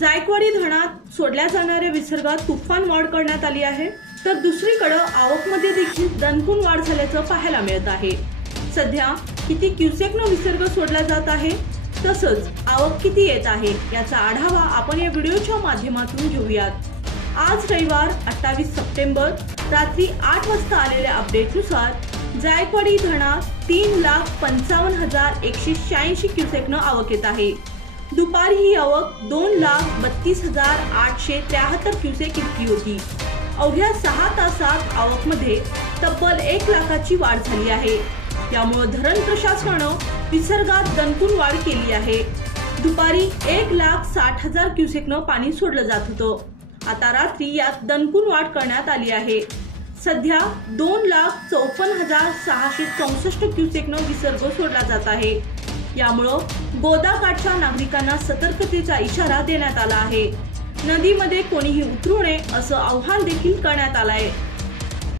जायकवाडी धरणात सोडल्या जाणाऱ्या विसर्गात तुफान वाढ करण्यात आली आहे, तर दुसरीकडे आवकमध्ये देखील दणकून वाढ झाल्याचं पाहायला मिळत आहे। सध्या किती क्युसेकनं विसर्ग सोडला जात आहे, तसंच आवक किती येत आहे याचा आढावा आपण या व्हिडिओच्या माध्यमातून घेऊयात। आज रविवार 28 सप्टेंबर रात्री 8 वाजता आलेल्या अपडेटनुसार जायकवाडी धरणात 3,55,186 क्युसेकनं आवक येत आहे। दुपारी ही आवक 2,32,873 क्युसेक इतकी होती। अवघ्या 6 तासात आवकमध्ये तब्बल 1 लाखाची वाढ झाली आहे। यामुळे धरण प्रशासनानं विसर्गात दणकून वाढ केली आहे। दुपारी 1,60,000 क्युसेकनं पाणी सोडलं जात होतं, आता रात्री यात दणकून वाढ करण्यात आली आहे। सध्या 2,54,664 क्युसेकनं विसर्ग सोडला जात आहे। यामुळे गोदाकाठच्या नागरिकांना सतर्कतेचा इशारा देण्यात आला आहे। नदीमध्ये कोणीही उतरू नये असं आवाहन देखील करण्यात आलं आहे।